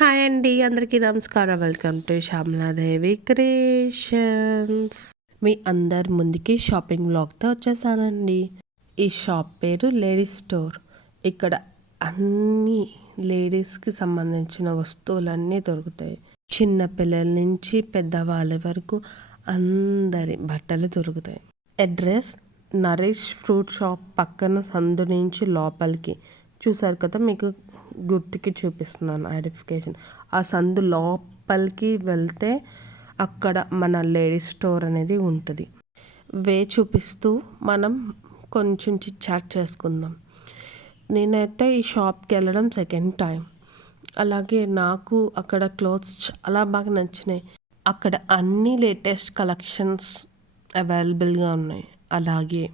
Hi అండి, అందరికీ నమస్కారం. Welcome to Shyamaladevi creations. మీ అందరి ముందుకి షాపింగ్ బ్లాగ్తో వచ్చేసానండి. ఈ షాప్ పేరు లేడీస్ స్టోర్. ఇక్కడ అన్ని లేడీస్కి సంబంధించిన వస్తువులన్నీ దొరుకుతాయి. చిన్న పిల్లల నుంచి పెద్దవాళ్ళ వరకు అందరి బట్టలు దొరుకుతాయి. అడ్రస్ నరేష్ ఫ్రూట్ షాప్ పక్కన సందు నుంచి లోపలికి చూసారు కదా, మీకు గుర్తుకి చూపిస్తున్నాను ఐడెంటిఫికేషన్. ఆ సందు లోపలికి వెళ్తే అక్కడ మన లేడీస్ స్టోర్ అనేది ఉంటుంది. చూపిస్తూ మనం కొంచెం చాట్ చేసుకుందాం. నేనైతే ఈ షాప్కి వెళ్ళడం సెకండ్ టైం. అలాగే నాకు అక్కడ క్లోత్స్ చాలా బాగా నచ్చినాయి. అక్కడ అన్ని లేటెస్ట్ కలెక్షన్స్ అవైలబుల్గా ఉన్నాయి. అలాగే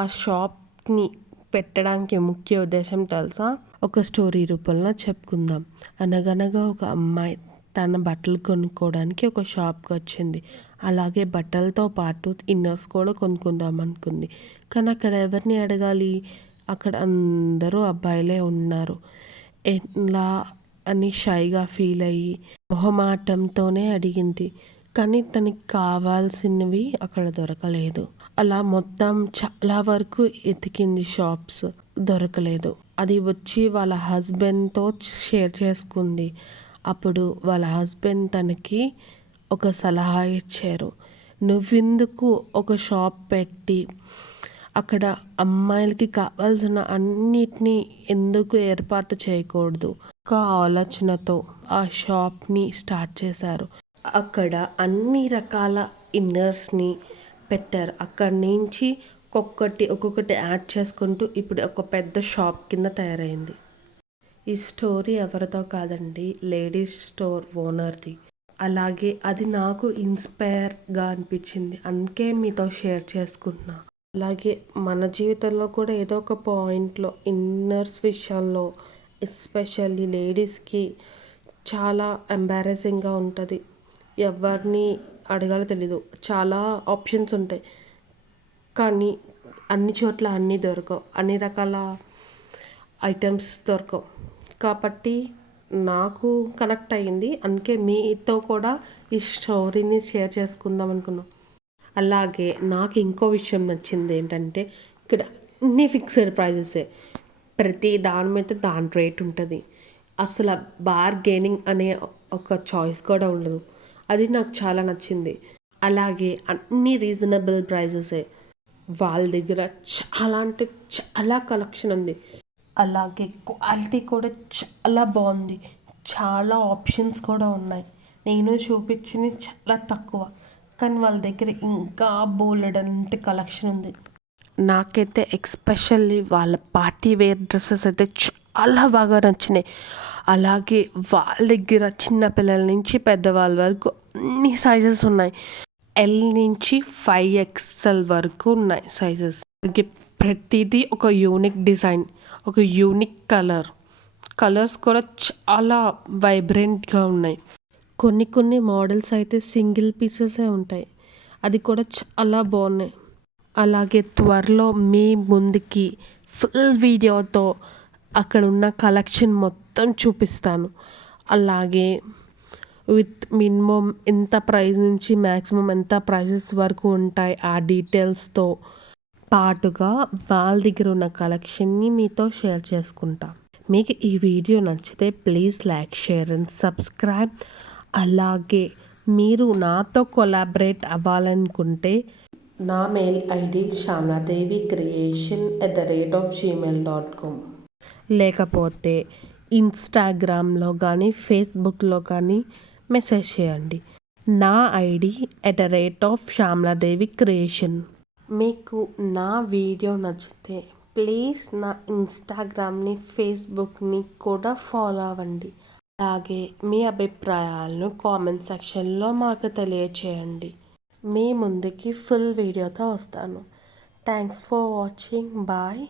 ఆ షాప్ని పెట్టడానికి ముఖ్య ఉద్దేశం తెలుసా? ఒక స్టోరీ రూపంలో చెప్పుకుందాం. అనగనగా ఒక అమ్మాయి తన బట్టలు కొనుక్కోవడానికి ఒక షాప్కి వచ్చింది. అలాగే బట్టలతో పాటు ఇన్నర్స్ కూడా కొనుక్కుందాం అనుకుంది. కానీ అక్కడ ఎవరిని అడగాలి? అక్కడ అందరూ అబ్బాయిలే ఉన్నారు. ఎలా అని షైగా ఫీల్ అయ్యి మొహమాటంతోనే అడిగింది. కానీ తనకి కావాల్సినవి అక్కడ దొరకలేదు. అలా మొత్తం చాలా వరకు ఎతికింది, షాప్స్ దొరకలేదు. అది వచ్చి వాళ్ళ హస్బెండ్తో షేర్ చేసుకుంది. అప్పుడు వాళ్ళ హస్బెండ్ తనకి ఒక సలహా ఇచ్చారు. నువ్వెందుకు ఒక షాప్ పెట్టి అక్కడ అమ్మాయిలకి కావాల్సిన అన్నిటినీ ఎందుకు ఏర్పాటు చేయకూడదు? ఒక ఆలోచనతో ఆ షాప్ని స్టార్ట్ చేశారు. అక్కడ అన్ని రకాల ఇన్నర్స్ని పెట్టారు. అక్కడి నుంచి ఒక్కొక్కటి యాడ్ చేసుకుంటూ ఇప్పుడు ఒక పెద్ద షాప్ కింద తయారైంది. ఈ స్టోరీ ఎవరితో కాదండి, లేడీస్ స్టోర్ ఓనర్ది. అలాగే అది నాకు ఇన్స్పైర్గా అనిపించింది, అందుకే మీతో షేర్ చేసుకుంటున్నా. అలాగే మన జీవితంలో కూడా ఏదో ఒక పాయింట్లో ఇన్నర్స్ విషయంలో ఎస్పెషల్లీ లేడీస్కి చాలా ఎంబారసింగ్గా ఉంటుంది. ఎవరిని అడగాలో తెలీదు. చాలా ఆప్షన్స్ ఉంటాయి, కానీ అన్ని చోట్ల అన్నీ దొరకవు, అన్ని రకాల ఐటమ్స్ దొరకవు. కాబట్టి నాకు కనెక్ట్ అయ్యింది, అందుకే మీతో కూడా ఈ స్టోరీని షేర్ చేసుకుందాం అనుకున్నాం. అలాగే నాకు ఇంకో విషయం నచ్చింది ఏంటంటే, ఇక్కడ అన్ని ఫిక్స్డ్ ప్రైజెసే. ప్రతి దాని మీద దాని రేట్ ఉంటుంది. అసలు బార్గెనింగ్ అనే ఒక చాయిస్ కూడా ఉండదు. అది నాకు చాలా నచ్చింది. అలాగే అన్ని రీజనబుల్ ప్రైజెసే. వాళ్ళ దగ్గర చాలా అంటే చాలా కలెక్షన్ ఉంది. అలాగే క్వాలిటీ కూడా చాలా బాగుంది. చాలా ఆప్షన్స్ కూడా ఉన్నాయి. నేను చూపించింది చాలా తక్కువ, కానీ వాళ్ళ దగ్గర ఇంకా బోలెడంత కలెక్షన్ ఉంది. నాకైతే ఎక్స్పెషల్లీ వాళ్ళ పార్టీ వేర్ డ్రెస్సెస్ అయితే చాలా బాగా నచ్చినాయి. అలాగే వాళ్ళ దగ్గర చిన్నపిల్లల నుంచి పెద్దవాళ్ళ వరకు అన్ని సైజెస్ ఉన్నాయి. ఎల్ నుంచి 5XL వరకు ఉన్నాయి సైజెస్. అలాగే ప్రతిదీ ఒక యూనిక్ డిజైన్, ఒక యూనిక్ కలర్స్ కూడా చాలా వైబ్రెంట్గా ఉన్నాయి. కొన్ని మోడల్స్ అయితే సింగిల్ పీసెసే ఉంటాయి, అది కూడా చాలా బాగున్నాయి. అలాగే త్వరలో మీ ముందుకి ఫుల్ వీడియోతో అక్కడ ఉన్న కలెక్షన్ మొత్తం చూపిస్తాను. అలాగే విత్ మినిమం ఎంత ప్రైస్ నుంచి మ్యాక్సిమం ఎంత ప్రైజెస్ వరకు ఉంటాయి ఆ డీటెయిల్స్తో పాటుగా వాళ్ళ దగ్గర ఉన్న కలెక్షన్ని మీతో షేర్ చేసుకుంటా. మీకు ఈ వీడియో నచ్చితే please like, share and subscribe. అలాగే మీరు నాతో కొలాబరేట్ అవ్వాలనుకుంటే నా మెయిల్ ఐడి shamladevikreation@gmail.com, లేకపోతే ఇన్స్టాగ్రామ్లో కానీ ఫేస్బుక్లో కానీ మెసేజ్ చేయండి. నా ఐడి @shamladevikreation. మీకు నా వీడియో నచ్చితే ప్లీజ్ నా ఇన్స్టాగ్రామ్ని, ఫేస్బుక్ని కూడా ఫాలో అవ్వండి. అలాగే మీ అభిప్రాయాలను కామెంట్ సెక్షన్లో మాకు తెలియచేయండి. మీ ముందుకి ఫుల్ వీడియోతో వస్తాను. Thanks for watching. బాయ్.